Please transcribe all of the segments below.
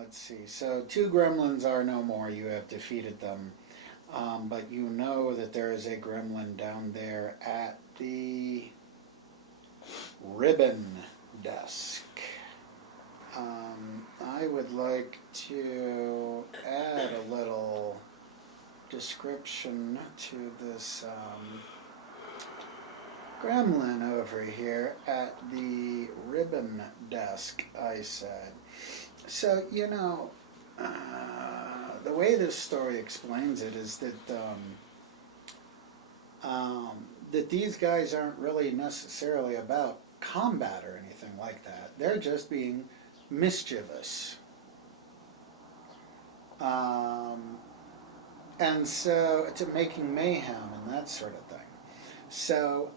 let's see. So 2 gremlins are no more. You have defeated them. But you know that there is a gremlin down there at the ribbon desk. I would like to add a little description to this gremlin over here at the ribbon desk, I said. So, the way this story explains it is that that these guys aren't really necessarily about combat or anything like that. They're just being mischievous. And so it's making mayhem and that sort of thing. So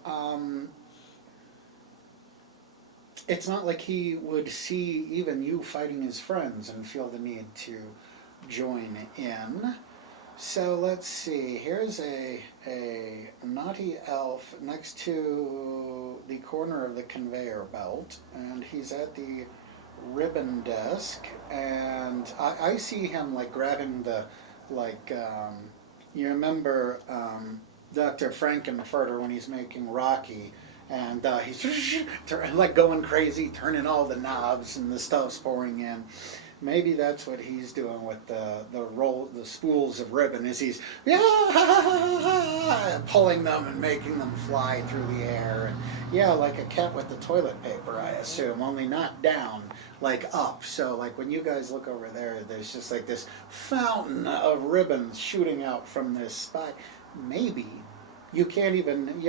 it's not like he would see even you fighting his friends and feel the need to join in. So let's see, here's a naughty elf next to the corner of the conveyor belt, and he's at the ribbon desk, and I see him like grabbing the, you remember Dr. Frankenfurter when he's making Rocky, and he's like going crazy, turning all the knobs and the stuff's pouring in. Maybe that's what he's doing with the spools of ribbon, is he's pulling them and making them fly through the air. And like a cat with the toilet paper, I assume, only not down, like up. So like when you guys look over there, there's just like this fountain of ribbons shooting out from this spot. Maybe you can't even,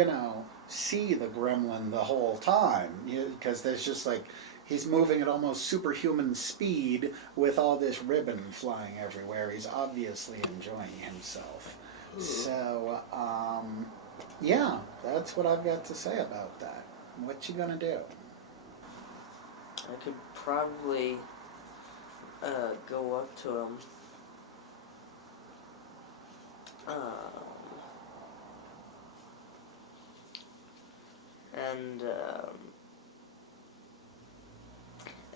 see the gremlin the whole time, because there's just like, he's moving at almost superhuman speed with all this ribbon flying everywhere. He's obviously enjoying himself. So, that's what I've got to say about that. What you gonna do? I could probably go up to him.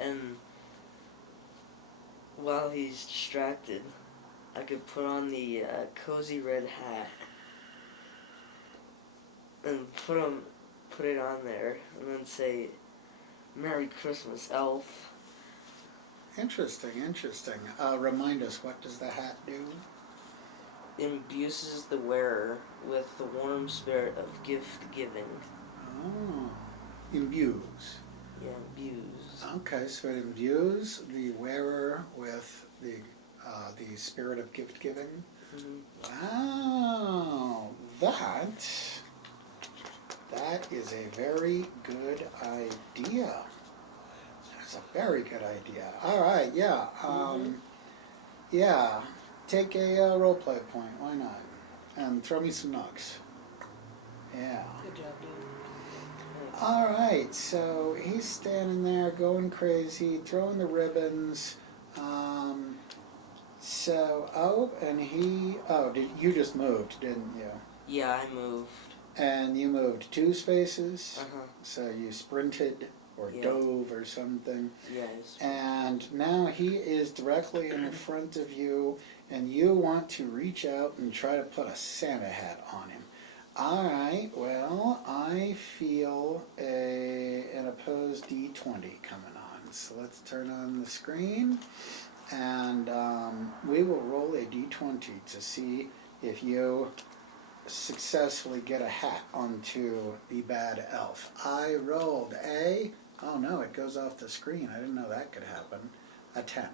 And while he's distracted, I could put on the cozy red hat and put it on there, and then say, "Merry Christmas, elf." Interesting. Remind us, what does the hat do? Imbues the wearer with the warm spirit of gift giving. Oh, imbues. Yeah, imbues. Okay, so it imbues the wearer with the spirit of gift giving. Mm-hmm. Wow, that is a very good idea. That's a very good idea. All right, take a role play point. Why not? And throw me some nugs. Yeah. Good job, dude. All right, so he's standing there going crazy, throwing the ribbons. You just moved, didn't you? Yeah, I moved. And you moved 2 spaces? Uh-huh. So you sprinted or dove or something. Yes. And now he is directly in front of you, and you want to reach out and try to put a Santa hat on him. All right, well, I feel an opposed D20 coming on. So let's turn on the screen, and we will roll a D20 to see if you successfully get a hat onto the bad elf. I rolled oh no, it goes off the screen. I didn't know that could happen. A 10.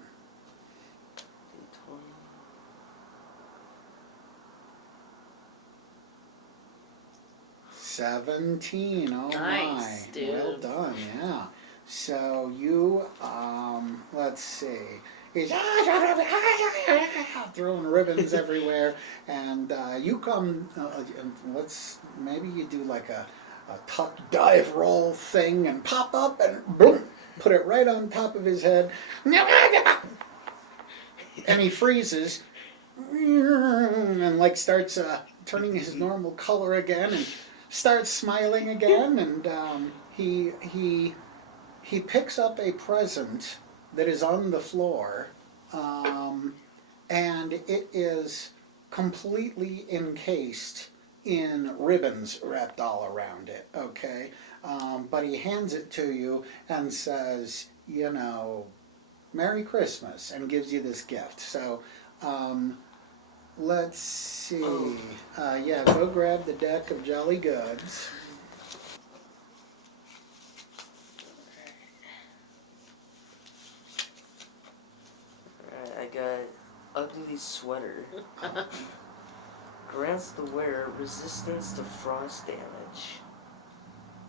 17. Oh nice, my. dude. Well done, yeah. So you, let's see. He's throwing ribbons everywhere, and you come, maybe you do like a tuck dive roll thing and pop up and boom, put it right on top of his head. And he freezes and like starts turning his normal color again and starts smiling again, and he picks up a present that is on the floor and it is completely encased in ribbons wrapped all around it, okay? But he hands it to you and says, you know, Merry Christmas, and gives you this gift. So, let's see. Oh. Yeah, go grab the deck of Jolly Goods. Alright, I got ugly sweater. Grants the wearer resistance to frost damage.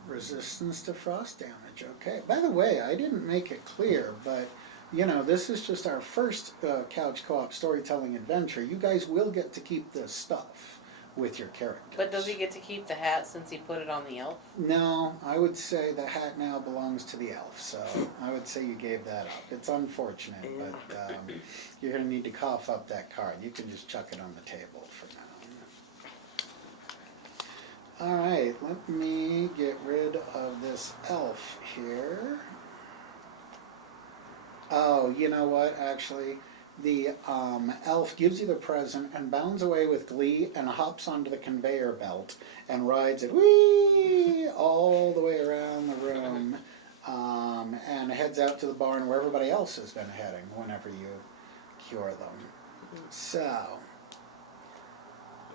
Resistance to frost damage, okay. By the way, I didn't make it clear, but, you know, this is just our first couch co-op storytelling adventure. You guys will get to keep this stuff with your characters. But does he get to keep the hat since he put it on the elf? No, I would say the hat now belongs to the elf, so I would say you gave that up. It's unfortunate, but you're going to need to cough up that card. You can just chuck it on the table for now. Alright, let me get rid of this elf here. Oh, you know what, actually, the elf gives you the present and bounds away with glee and hops onto the conveyor belt and rides it whee all the way around the room, and heads out to the barn where everybody else has been heading whenever you cure them. So,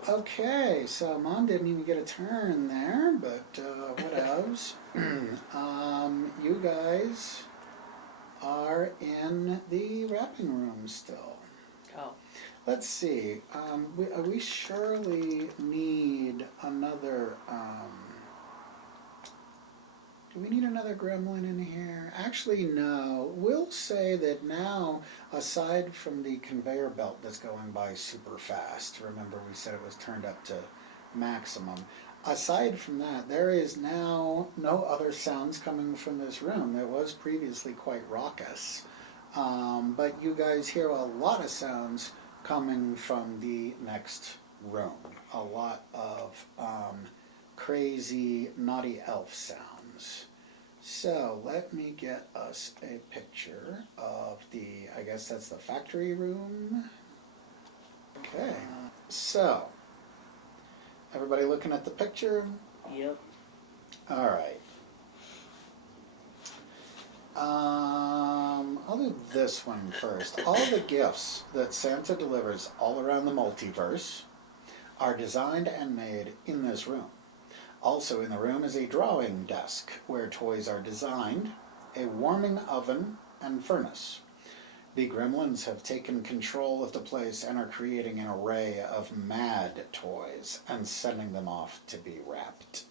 okay, so Mom didn't even get a turn there, but what else? You guys are in the wrapping room still. Oh. Let's see, we surely need another, do we need another gremlin in here? Actually, no. We'll say that now, aside from the conveyor belt that's going by super fast, remember we said it was turned up to maximum. Aside from that, there is now no other sounds coming from this room. It was previously quite raucous. But you guys hear a lot of sounds coming from the next room. A lot of crazy, naughty elf sounds. So let me get us a picture of the, I guess that's the factory room. Okay, so everybody looking at the picture? Yep. All right. I'll do this one first. All the gifts that Santa delivers all around the multiverse are designed and made in this room. Also in the room is a drawing desk where toys are designed, a warming oven, and furnace. The Gremlins have taken control of the place and are creating an array of mad toys and sending them off to be wrapped.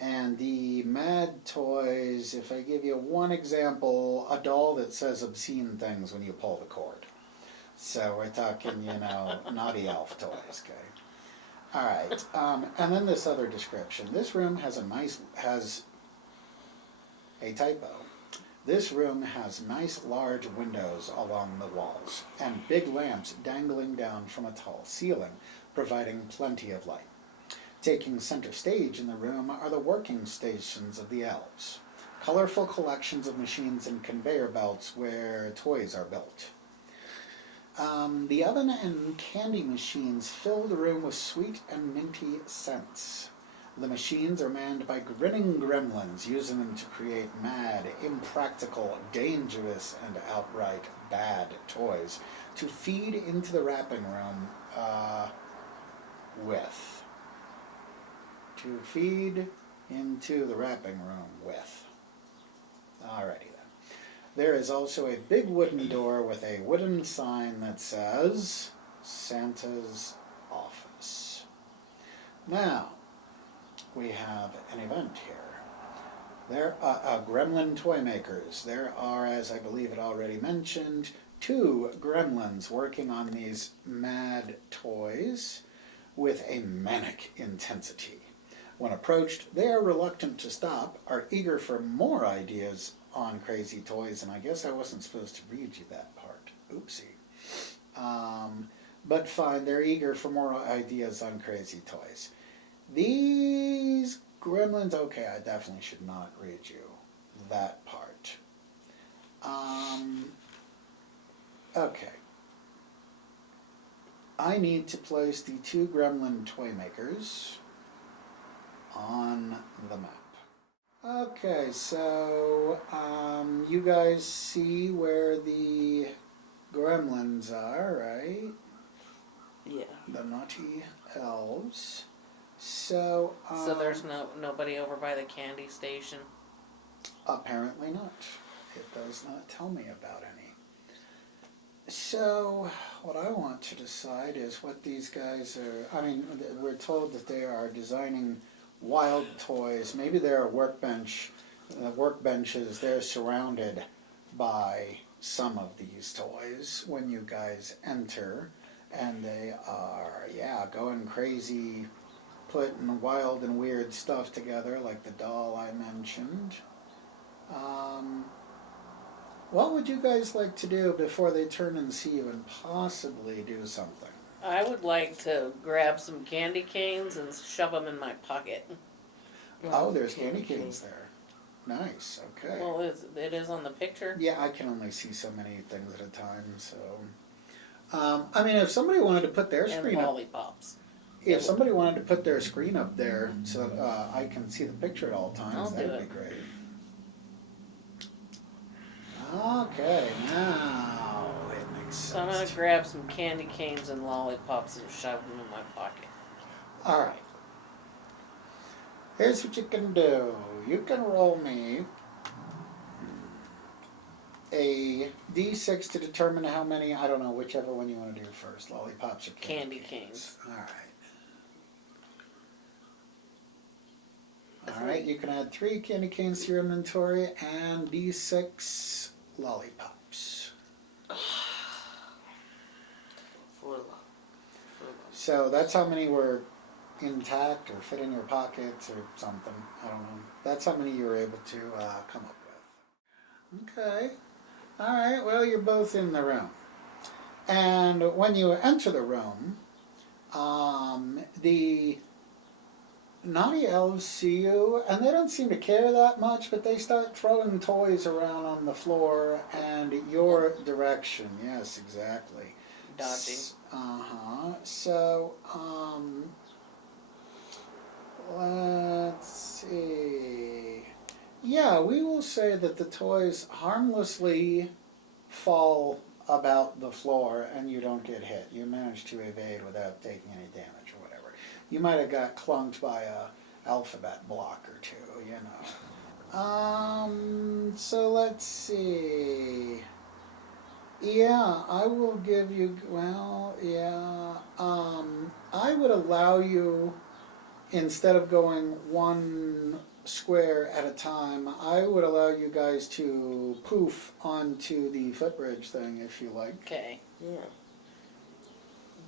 And the mad toys, if I give you one example, a doll that says obscene things when you pull the cord. So we're talking, you know, naughty elf toys, okay? All right, and then this other description. This room has a typo. This room has nice large windows along the walls and big lamps dangling down from a tall ceiling, providing plenty of light. Taking center stage in the room are the working stations of the elves, colorful collections of machines and conveyor belts where toys are built. The oven and candy machines fill the room with sweet and minty scents. The machines are manned by grinning gremlins, using them to create mad, impractical, dangerous, and outright bad toys to feed into the wrapping room with. To feed into the wrapping room with. Alrighty then. There is also a big wooden door with a wooden sign that says Santa's Office. Now, we have an event here. There are Gremlin toy makers. There are, as I believe it already mentioned, 2 gremlins working on these mad toys with a manic intensity. When approached, they are reluctant to stop, are eager for more ideas on crazy toys, and I guess I wasn't supposed to read you that part. Oopsie. But fine, they're eager for more ideas on crazy toys. These gremlins, okay, I definitely should not read you that part. Okay. I need to place the 2 Gremlin toy makers on the map. Okay, so you guys see where the Gremlins are, right? Yeah. The naughty elves. So So there's nobody over by the candy station? apparently not. It does not tell me about any. So what I want to decide is what these guys are. I mean, we're told that they are designing wild toys. Maybe they're a workbenches. They're surrounded by some of these toys when you guys enter, and they are, yeah, going crazy, putting wild and weird stuff together, like the doll I mentioned. What would you guys like to do before they turn and see you and possibly do something? I would like to grab some candy canes and shove them in my pocket. Oh, there's candy canes there. Nice, okay. Well, it is on the picture. Yeah, I can only see so many things at a time, so. I mean, if somebody wanted to put their And screen up, lollipops. if somebody wanted to put their screen up there so that I can see the picture at all times, I'll that do would be it. great. Okay, now it makes So I'm sense. gonna grab some candy canes and lollipops and shove them in my pocket. All right. Here's what you can do. You can roll me a D6 to determine how many, I don't know, whichever one you want to do first, lollipops or candy canes. All right. All right, you can add 3 candy canes to your inventory and D6 lollipops. So that's how many were intact or fit in your pockets or something. I don't know. That's how many you were able to come up with. Okay. All right, well, you're both in the room. And when you enter the room, the naughty elves see you, and they don't seem to care that much, but they start throwing toys around on the floor and your direction. Yes, exactly. Dodging. So, let's see. Yeah, we will say that the toys harmlessly fall about the floor and you don't get hit. You manage to evade without taking any damage or whatever. You might have got clunked by a alphabet block or two, you know. So let's see. Yeah, I will give you, well, yeah, I would allow you, instead of going one square at a time, I would allow you guys to poof onto the footbridge thing if you like. Okay. Yeah.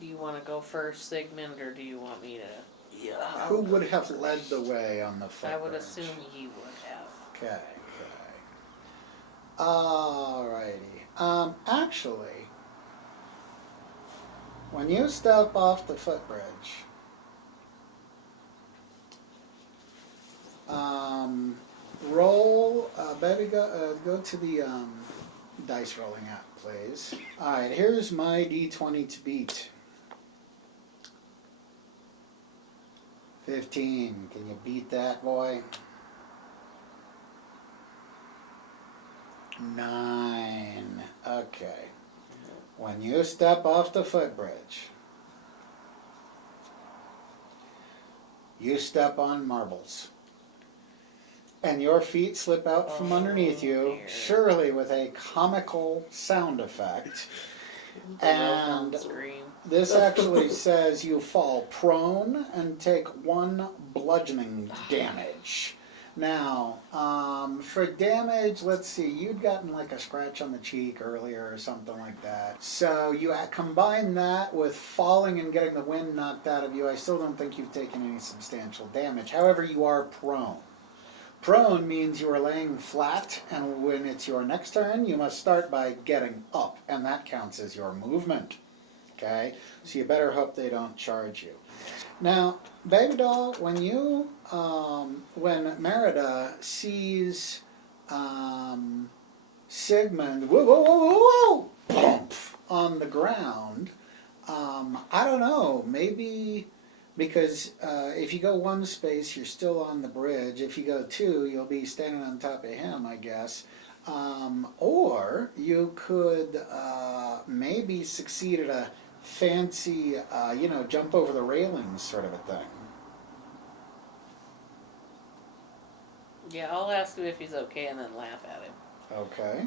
Do you want to go first, Sigmund, or do you want me to? Yeah. Who would have led the way on the footbridge? I would assume he would have. Okay, okay. Alrighty. Actually, when you step off the footbridge, roll, go to the dice rolling app, please. Alright, here's my D20 to beat. 15. Can you beat that, boy? 9. Okay. When you step off the footbridge, you step on marbles. And your feet slip out from underneath you, dear. surely with a comical sound effect. The And Wilhelm scream. this actually says you fall prone and take 1 bludgeoning damage. Now, for damage, let's see, you'd gotten like a scratch on the cheek earlier or something like that. So you combine that with falling and getting the wind knocked out of you, I still don't think you've taken any substantial damage. However, you are prone. Prone means you are laying flat, and when it's your next turn, you must start by getting up, and that counts as your movement. Okay? So you better hope they don't charge you. Now, Babydoll, when you, when Merida sees Sigmund, whoa, whoa, whoa, whoa, whoa, boom, on the ground, I don't know, maybe because if you go one space, you're still on the bridge. If you go two, you'll be standing on top of him, I guess. Or you could maybe succeed at a fancy, jump over the railings sort of a thing. Yeah, I'll ask him if he's okay and then laugh at him. Okay.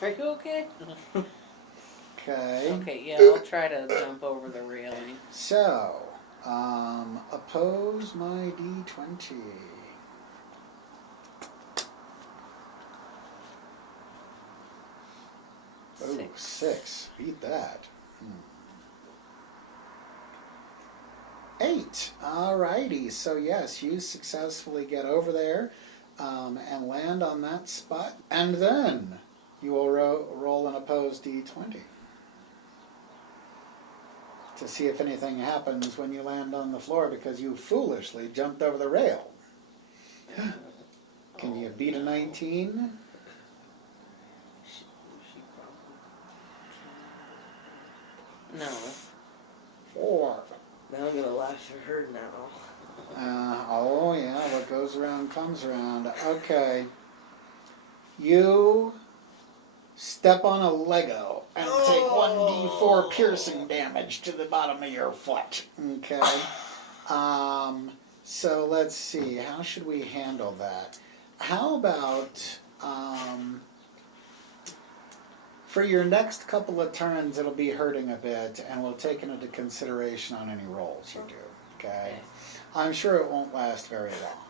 Are you okay? Okay. Okay, yeah, I'll try to jump over the railing. So, oppose my D20. Oh, 6. Beat that. 8. Alrighty. So yes, you successfully get over there and land on that spot. And then you will roll an opposed D20 to see if anything happens when you land on the floor because you foolishly jumped over the rail. Can you beat a 19? No. 4. Now I'm gonna laugh at her now. Oh yeah, what goes around comes around. Okay. You step on a Lego and take 1d4 piercing damage to the bottom of your foot. Okay. So let's see, how should we handle that? How about, for your next couple of turns, it'll be hurting a bit, and we'll take it into consideration on any rolls you do, okay? I'm sure it won't last very long.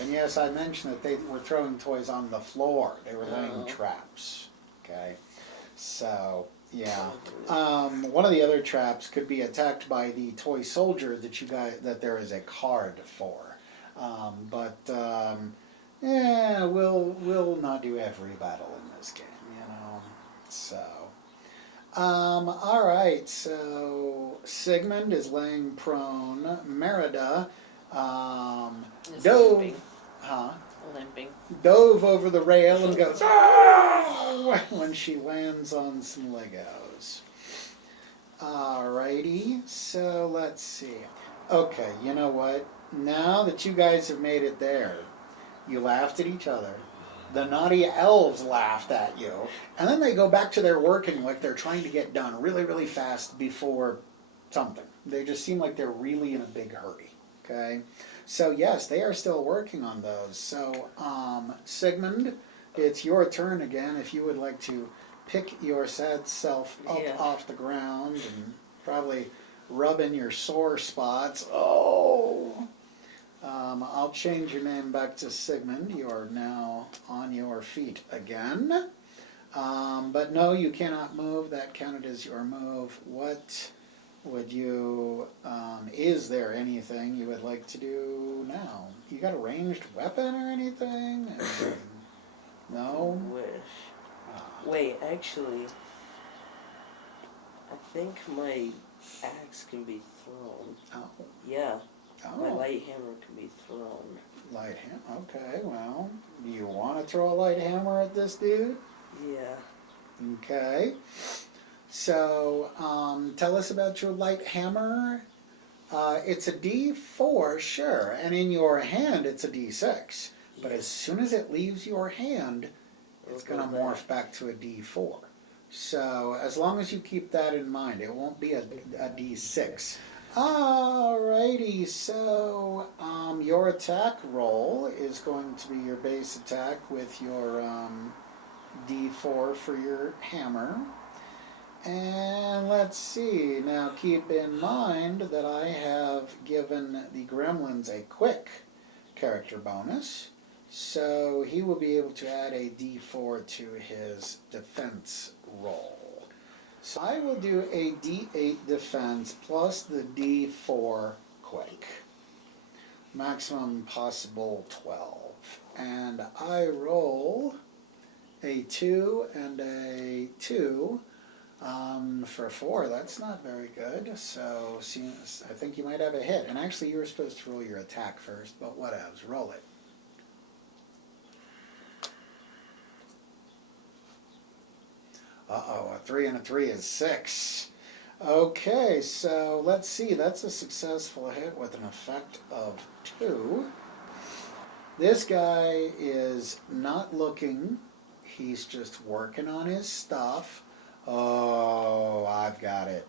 And yes, I mentioned that they were throwing toys on the floor. They were laying traps, okay? So, yeah. One of the other traps could be attacked by the toy soldier that there is a card for. Yeah, we'll not do every battle in this game, So, all right. So Sigmund is laying prone. Merida, dove, Limping. dove over the rail and goes "Oh!" when she lands on some Legos. Alrighty. So let's see. Okay, you know what? Now that you guys have made it there, you laughed at each other. The naughty elves laughed at you. And then they go back to their working like they're trying to get done really, really fast before something. They just seem like they're really in a big hurry. Okay? So yes, they are still working on those. So, Sigmund, it's your turn again if you would like to pick your sad self up off the ground and probably rub in your sore spots. Oh! I'll change your name back to Sigmund. You are now on your feet again. But no, you cannot move. That counted as your move. What would you, is there anything you would like to do now? You got a ranged weapon or anything? No? Wish. Wait, actually, I think my axe can be thrown. Oh. Yeah. Oh. My light hammer can be thrown. Light hammer. Okay, well, do you want to throw a light hammer at this dude? Yeah. Okay. So, tell us about your light hammer. It's a D4, sure, and in your hand it's a D6. But as soon as it leaves your hand, it's going to morph back to a D4. So, as long as you keep that in mind, it won't be a D6. Alrighty, so your attack roll is going to be your base attack with your D4 for your hammer. And let's see, now keep in mind that I have given the Gremlins a quick character bonus. So he will be able to add a D4 to his defense roll. So I will do a D8 defense plus the D4 quick. Maximum possible 12. And I roll a 2 and a 2 for 4. That's not very good. So I think you might have a hit. And actually you were supposed to roll your attack first, but whatevs. Roll it. Uh-oh, a 3 and a 3 is 6. Okay, so let's see. That's a successful hit with an effect of 2. This guy is not looking. He's just working on his stuff. Oh, I've got it.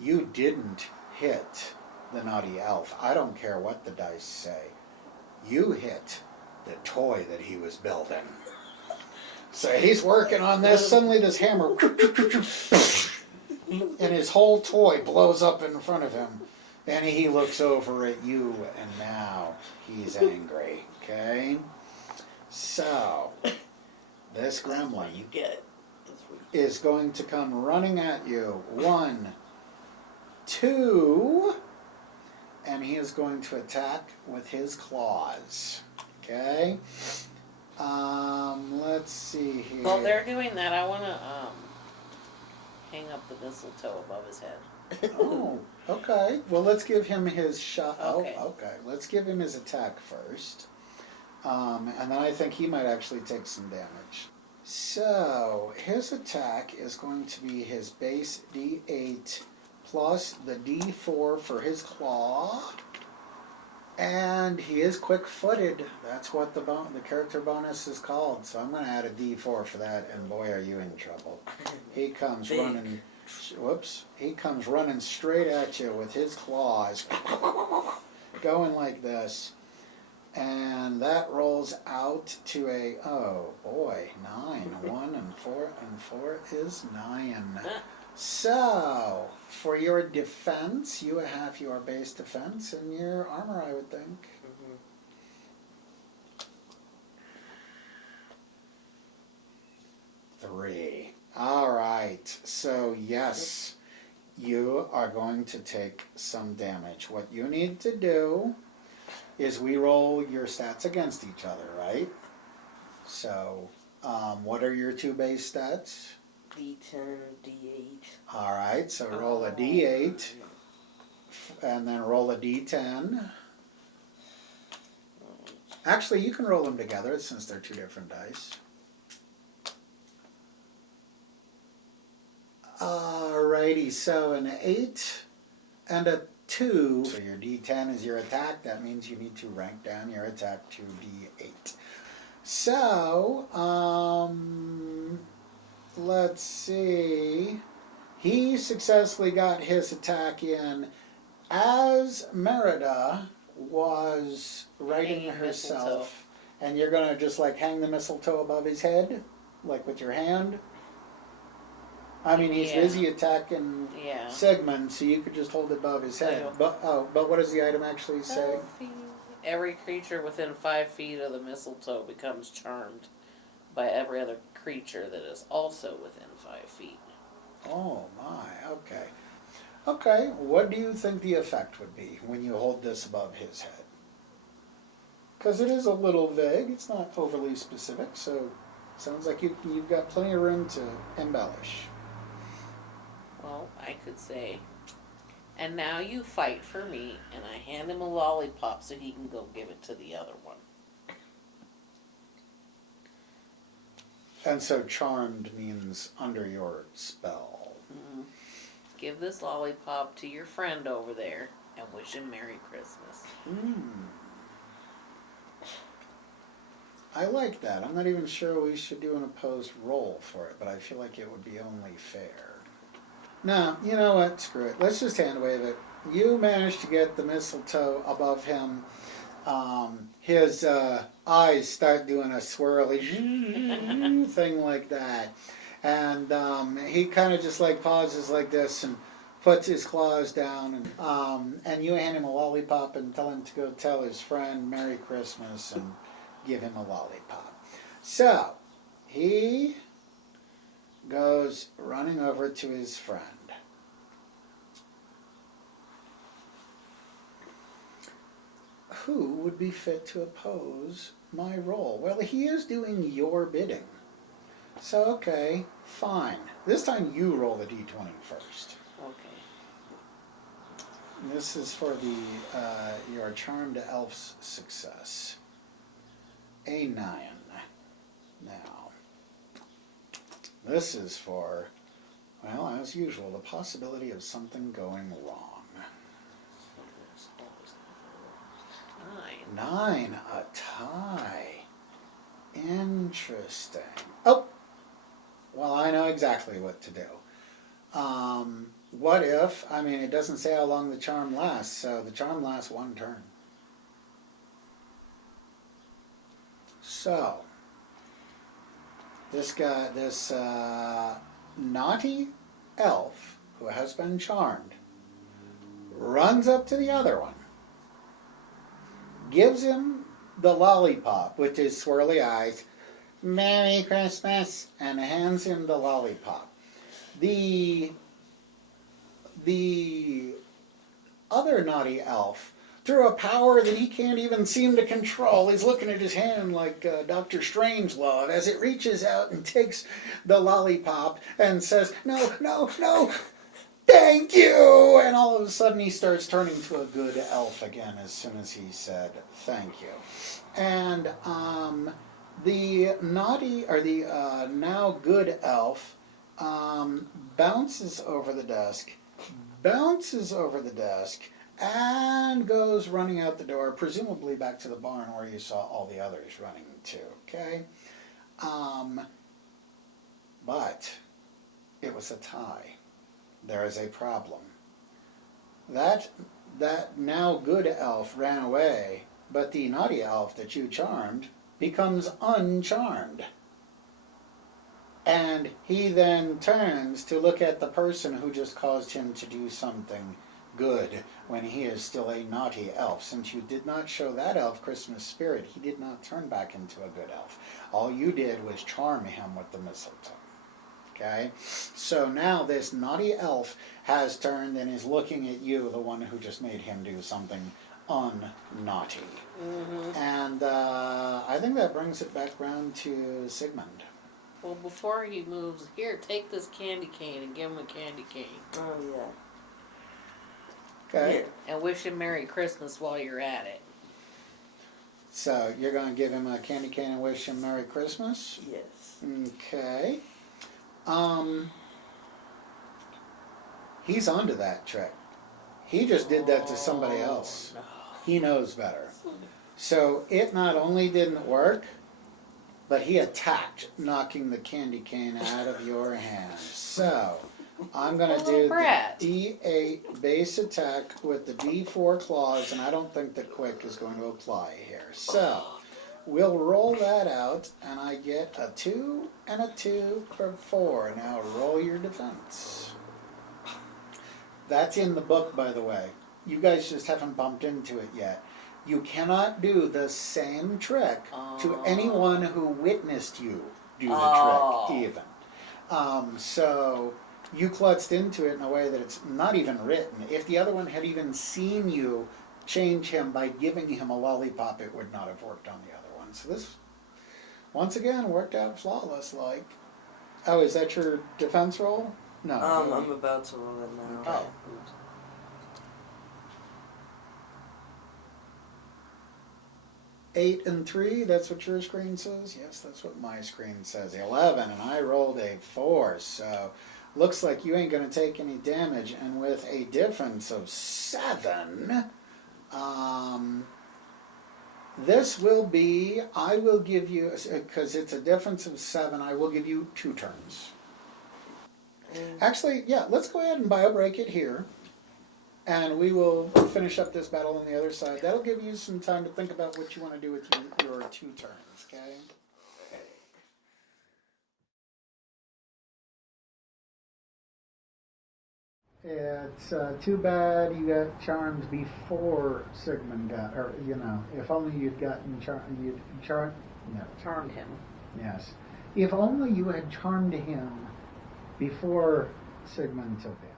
You didn't hit the naughty elf. I don't care what the dice say. You hit the toy that he was building. So he's working on this. Suddenly this hammer and his whole toy blows up in front of him. And he looks over at you, and now he's angry. Okay? So, this gremlin You get. is going to come running at you. 1, 2, and he is going to attack with his claws. Okay? Let's see here. While they're doing that, I want to hang up the mistletoe above his head. Oh, okay. Well, let's give him his shot. Okay. Oh, okay. Let's give him his attack first. And then I think he might actually take some damage. So, his attack is going to be his base D8 plus the D4 for his claw. And he is quick-footed. That's what the character bonus is called. So I'm going to add a D4 for that, and boy, are you in trouble. He comes Big. running... Whoops. He comes running straight at you with his claws. Going like this. And that rolls out to a... Oh, boy. 9. 1 and 4 and 4 is 9. So, for your defense, you have your base defense and your armor, I would think. 3. All right. So, yes, you are going to take some damage. What you need to do is we roll your stats against each other, right? So, what are your 2 base stats? D10, D8. All right, so roll a D8, and then roll a D10. Actually, you can roll them together since they're 2 different dice. Alrighty, so an 8 and a 2. So your D10 is your attack. That means you need to rank down your attack to D8. So, let's see. He successfully got his attack in as Merida was writing Hanging herself. And you're going to just like hang the mistletoe above his head? Like with your hand? I mean, he's Yeah. busy attacking Yeah. Sigmund, so you could just hold it above his head. Yeah. But what does the item actually say? Every creature within 5 feet of the mistletoe becomes charmed by every other creature that is also within 5 feet. Oh my, okay. Okay, what do you think the effect would be when you hold this above his head? Because it is a little vague, it's not overly specific, so it sounds like you've got plenty of room to embellish. Well, I could say, and now you fight for me, and I hand him a lollipop so he can go give it to the other one. And so charmed means under your spell. Mm-hmm. Give this lollipop to your friend over there and wish him Merry Christmas. I like that. I'm not even sure we should do an opposed roll for it, but I feel like it would be only fair. No, you know what? Screw it. Let's just hand wave it. You managed to get the mistletoe above him. His eyes start doing a swirly thing like that. And he kind of just like pauses like this and puts his claws down. And you hand him a lollipop and tell him to go tell his friend Merry Christmas and give him a lollipop. So, he goes running over to his friend. Who would be fit to oppose my role? Well, he is doing your bidding. So, okay, fine. This time you roll the d20 first. Okay. This is for the your charmed elf's success. A 9. Now, This is for, well, as usual, the possibility of something going wrong. 9, a tie. Interesting. Oh, well, I know exactly what to do. What if, I mean, it doesn't say how long the charm lasts, so the charm lasts 1 turn. So, this guy, this naughty elf who has been charmed runs up to the other one, gives him the lollipop with his swirly eyes, Merry Christmas, and hands him the lollipop. The other naughty elf, through a power that he can't even seem to control, he's looking at his hand like Dr. Strangelove as it reaches out and takes the lollipop and says, no, no, no, thank you! And all of a sudden he starts turning to a good elf again as soon as he said thank you. And the naughty, or the now good elf bounces over the desk, and goes running out the door, presumably back to the barn where you saw all the others running to, okay? But it was a tie. There is a problem. That now good elf ran away, but the naughty elf that you charmed becomes uncharmed. And he then turns to look at the person who just caused him to do something good when he is still a naughty elf. Since you did not show that elf Christmas spirit, he did not turn back into a good elf. All you did was charm him with the mistletoe. Okay? So now this naughty elf has turned and is looking at you, the one who just made him do something unnaughty. Mm-hmm. And I think that brings it back round to Sigmund. Well, before he moves, here, take this candy cane and give him a candy cane. Oh, yeah. Okay. And wish him Merry Christmas while you're at it. So you're going to give him a candy cane and wish him Merry Christmas? Yes. Okay. He's onto that trick. He just did that to somebody else. No. He knows better. So it not only didn't work, but he attacked, knocking the candy cane out of your hand. So I'm going to do the D8 base attack with the D4 claws, and I don't think that quick is going to apply here. So we'll roll that out, and I get a 2 and a 2 for 4. Now roll your defense. That's in the book, by the way. You guys just haven't bumped into it yet. You cannot do the same trick to anyone who witnessed you do the trick, even. So you klutzed into it in a way that it's not even written. If the other one had even seen you change him by giving him a lollipop, it would not have worked on the other one. So this, once again, worked out flawless. Like, oh, is that your defense roll? No. I'm about to roll it now. Oh. Oops. 8 and 3, that's what your screen says? Yes, that's what my screen says. 11, and I rolled a 4, so looks like you ain't going to take any damage. And with a difference of 7, this will be, I will give you, because it's a difference of 7, I will give you 2 turns. Actually, yeah, let's go ahead and bio-break it here. And we will finish up this battle on the other side. That'll give you some time to think about what you want to do with your 2 turns, okay? It's too bad you got charmed before Sigmund got, or, you know, if only you'd gotten Charmed him. Yes. If only you had charmed him before Sigmund took it.